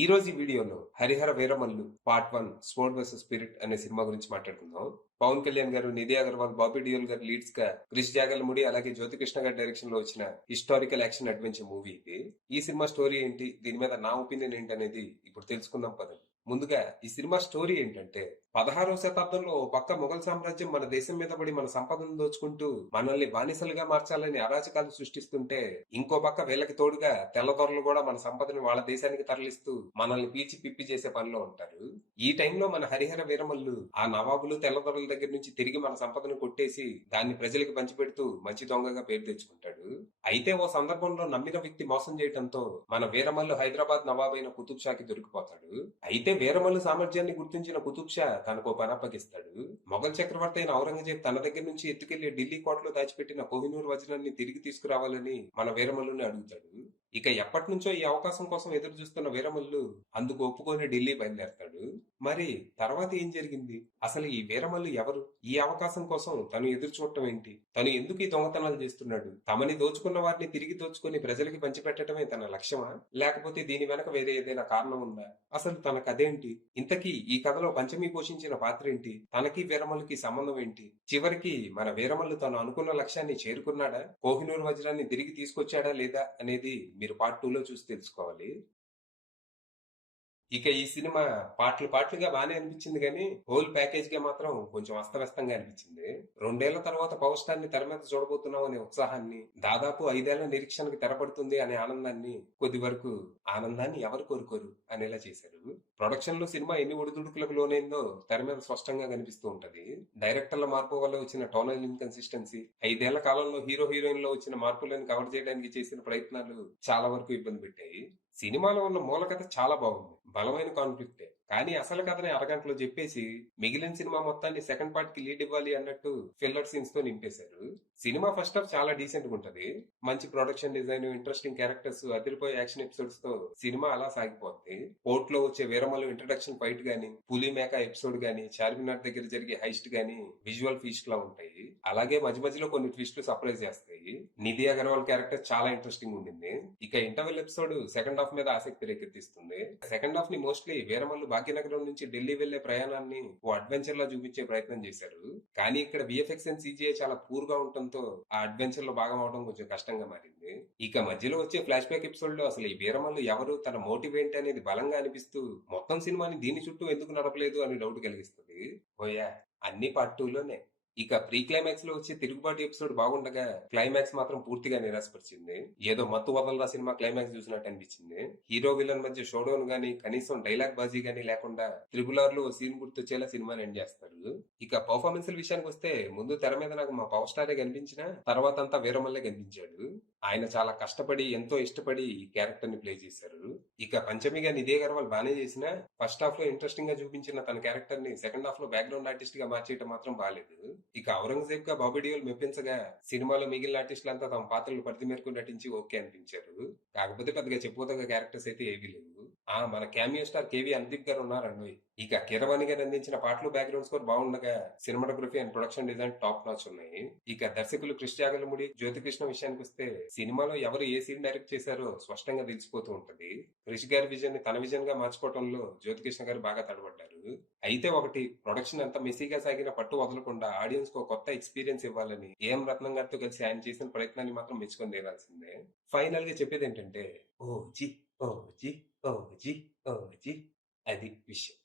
ఈ రోజు ఈ వీడియోలో Harihara Veeramallu part 1 sport versus spirit అనే సినిమా గురించి మాట్లాడుకుందాం. పవన్ కళ్యాణ్ గారు, నిధి అగర్వాల్, బాబీ డియోల్ గారు లీడ్స్ గా, క్రిష్ జాగర్లముడి అలాగే జ్యోతికృష్ణ గారి డైరెక్షన్ లో వచ్చిన హిస్టారికల్ యాక్షన్ అడ్వెంచర్ మూవీ ఇది. ఈ సినిమా స్టోరీ ఏంటి, దీని మీద నా ఒపీనియన్ ఏంటి అనేది ఇప్పుడు తెలుసుకుందాం పదండి. ముందుగా ఈ సినిమా స్టోరీ ఏంటంటే 16వ శతాబ్దంలో ఓ పక్క మొఘల్ సామ్రాజ్యం మన దేశం మీద పడి మన సంపదను దోచుకుంటూ మనల్ని బానిసలుగా మార్చాలని అరాచకాలు సృష్టిస్తుంటే, ఇంకో పక్క వీళ్ళకి తోడుగా తెల్లదొరలు కూడా మన సంపదని వాళ్ళ దేశానికి తరలిస్తూ మనల్ని పీచి పిప్పి చేసే పనిలో ఉంటారు. ఈ టైంలో మన హరిహర వీరమల్లు ఆ నవాబులు తెల్లదొరల దగ్గర నుంచి తిరిగి మన సంపదను కొట్టేసి దాన్ని ప్రజలకు పంచిపెడుతూ మంచి దొంగగా పేరు తెచ్చుకుంటాడు. అయితే ఓ సందర్భంలో నమ్మిన వ్యక్తి మోసం చేయడంతో మన వీరమల్లు హైదరాబాద్ నవాబ్ అయిన కుతుబ్ షాకి దొరికిపోతాడు. అయితే వీరమల్లు సామర్థ్యాన్ని గుర్తించిన కుతుబ్ షా తనకో పని అప్పగిస్తాడు. మొఘల్ చక్రవర్తి అయిన ఔరంగజేబ్ తన దగ్గర నుంచి ఎత్తుకెళ్లి ఢిల్లీ కోటలో దాచిపెట్టిన కోహినూర్ వజ్రాన్ని తిరిగి తీసుకురావాలని మన వీరమల్లుని అడుగుతాడు. ఇక ఎప్పటి నుంచో ఈ అవకాశం కోసం ఎదురు చూస్తున్న వీరమల్లు అందుకు ఒప్పుకొని ఢిల్లీ బయలుదేరతాడు. మరి తర్వాత ఏం జరిగింది, అసలు ఈ వీరమల్లు ఎవరు, ఈ అవకాశం కోసం తను ఎదురు చూడటం ఏంటి, తను ఎందుకు ఈ దొంగతనాలు చేస్తున్నాడు, తమని దోచుకున్న వారిని తిరిగి దోచుకుని ప్రజలకి పంచిపెట్టడమే తన లక్ష్యమా, లేకపోతే దీని వెనక వేరే ఏదైనా కారణం ఉందా, అసలు తన కథేంటి, ఇంతకీ ఈ కథలో పంచమి పోషించిన పాత్ర ఏంటి, తనకి వీరమల్లుకి సంబంధం ఏంటి, చివరికి మన వీరమల్లు తను అనుకున్న లక్ష్యాన్ని చేరుకున్నాడా, కోహినూర్ వజ్రాన్ని తిరిగి తీసుకొచ్చాడా లేదా అనేది మీరు పార్ట్ 2 లో చూసి తెలుసుకోవాలి. ఇక ఈ సినిమా పాటలుగా బానే అనిపించింది కానీ హోల్ ప్యాకేజ్ గా మాత్రం కొంచెం అస్తవ్యస్తంగా అనిపించింది. 2 ఏళ్ల తర్వాత పవర్ స్టార్ ని తెర మీద చూడబోతున్నాం అనే ఉత్సాహాన్ని, దాదాపు 5 ఏళ్ల నిరీక్షణకి తెరపడుతుంది అనే ఆనందాన్ని, కొద్ది వరకు ఆనందాన్ని ఎవరు కోరుకోరు అనేలా చేశారు. ప్రొడక్షన్ లో సినిమా ఎన్ని ఒడిదుడుకులకు లోనైందో తెర మీద స్పష్టంగా కనిపిస్తూ ఉంటది. డైరెక్టర్ల మార్పు వల్ల వచ్చిన టోనల్ ఇన్కన్సిస్టెన్సీ, 5 ఏళ్ల కాలంలో హీరో హీరోయిన్ లో వచ్చిన మార్పులను కవర్ చేయడానికి చేసిన ప్రయత్నాలు చాలా వరకు ఇబ్బంది పెట్టాయి. సినిమాలో ఉన్న మూల కథ చాలా బాగుంది, బలమైన కాన్ఫ్లిక్టే, కానీ అసలు కథని అరగంటలో చెప్పేసి మిగిలిన సినిమా మొత్తాన్ని సెకండ్ పార్ట్ కి లీడ్ ఇవ్వాలి అన్నట్టు ఫిల్లర్ సీన్స్ తో నింపేశారు. సినిమా ఫస్ట్ హాఫ్ చాలా డీసెంట్ గా ఉంటది. మంచి ప్రొడక్షన్ డిజైన్, ఇంట్రెస్టింగ్ క్యారెక్టర్స్, అదిరిపోయే యాక్షన్ ఎపిసోడ్స్ తో సినిమా అలా సాగిపోద్ది. పోర్ట్ లో వచ్చే వీరమల్లు ఇంట్రడక్షన్ ఫైట్ గానీ, పులి మేక ఎపిసోడ్ గానీ, చార్మినార్ దగ్గర జరిగే హైస్ట్ గానీ విజువల్ ఫీస్ట్ లా ఉంటాయి. అలాగే మధ్య మధ్యలో కొన్ని ట్విస్ట్లు సర్ప్రైజ్ చేస్తాయి. నిధి అగర్వాల్ క్యారెక్టర్ చాలా ఇంట్రెస్టింగ్ ఉండింది. ఇక ఇంటర్వెల్ ఎపిసోడ్ సెకండ్ హాఫ్ మీద ఆసక్తి రేకెత్తిస్తుంది. సెకండ్ హాఫ్ ని మోస్ట్లీ వీరమల్లు భాగ్యనగరం నుంచి ఢిల్లీ వెళ్లే ప్రయాణాన్ని ఓ అడ్వెంచర్ లా చూపించే ప్రయత్నం చేశారు. కానీ ఇక్కడ విఎఫ్ఎక్స్ అండ్ సిజిఐ చాలా పూర్ గా ఉండటంతో ఆ అడ్వెంచర్ లో భాగం అవడం కొంచెం కష్టంగా మారింది. ఇక మధ్యలో వచ్చే ఫ్లాష్ బ్యాక్ ఎపిసోడ్ లో అసలు ఈ వీరమల్లు ఎవరు, తన మోటివ్ ఏంటి అనేది బలంగా అనిపిస్తూ మొత్తం సినిమాని దీని చుట్టూ ఎందుకు నడపలేదు అని డౌట్ కలిగిస్తుంది. ఓయా, అన్ని పార్ట్ 2 లోనే. ఇక ప్రీ క్లైమాక్స్ లో వచ్చే తిరుగుబాటు ఎపిసోడ్ బాగుండగా క్లైమాక్స్ మాత్రం పూర్తిగా నిరాశపరిచింది. ఏదో మత్తు వదలరా సినిమా క్లైమాక్స్ చూసినట్టు అనిపించింది. హీరో విలన్ మధ్య షోడౌన్ గానీ, కనీసం డైలాగ్ బాజీ గానీ లేకుండా త్రిబుల్ లో సీన్ గుర్తొచ్చేలా సినిమాని ఎండ్ చేస్తారు. ఇక పర్ఫార్మెన్స్ విషయానికి వస్తే, ముందు తెర మీద నాకు మా పవర్ స్టారే కనిపించినా తర్వాత అంతా వీరమల్లే కనిపించాడు. ఆయన చాలా కష్టపడి, ఎంతో ఇష్టపడి ఈ క్యారెక్టర్ ని ప్లే చేశారు. ఇక పంచమిగా నిధి అగర్వాల్ బానే చేసినా, ఫస్ట్ హాఫ్ లో ఇంట్రెస్టింగ్ గా చూపించిన తన క్యారెక్టర్ ని సెకండ్ హాఫ్ లో బ్యాక్గ్రౌండ్ ఆర్టిస్ట్ గా మార్చేయటం మాత్రం బాలేదు. ఇక ఔరంగజేబ్ గా బాబీ డియోల్ మెప్పించగా, సినిమాలో మిగిలిన ఆర్టిస్టులంతా తమ పాత్రలు పరిధి మేరకు నటించి ఓకే అనిపించారు. కాకపోతే పెద్దగా చెప్పుకోదగ్గ క్యారెక్టర్స్ అయితే ఏవీ లేవు. మన క్యామియో స్టార్ కేవీ అనుదీప్ గారు ఉన్నారండి. ఇక కీరవాణి గారు అందించిన పాటలు, బ్యాక్గ్రౌండ్ స్కోర్ బాగుండగా cinematography and production design top notch ఉన్నాయి. ఇక దర్శకులు క్రిష్ జాగర్లముడి, జ్యోతికృష్ణ విషయానికి వస్తే, సినిమాలో ఎవరు ఏ సీన్ డైరెక్ట్ చేశారో స్పష్టంగా తెలిసిపోతూ ఉంటది. క్రిష్ గారి విజన్ ని తన విజన్ గా మార్చుకోవడంలో జ్యోతికృష్ణ గారు బాగా తడబడ్డారు. అయితే ఒకటి, ప్రొడక్షన్ అంత మెస్సీగా సాగిన పట్టు వదలకుండా ఆడియన్స్ కు కొత్త ఎక్స్పీరియన్స్ ఇవ్వాలని ఏఎం రత్నం గారితో కలిసి ఆయన చేసిన ప్రయత్నాన్ని మాత్రం మెచ్చుకొని తీరాల్సిందే. ఫైనల్ గా చెప్పేది ఏంటంటే, O G, O G, O G, O G, అది విషయం.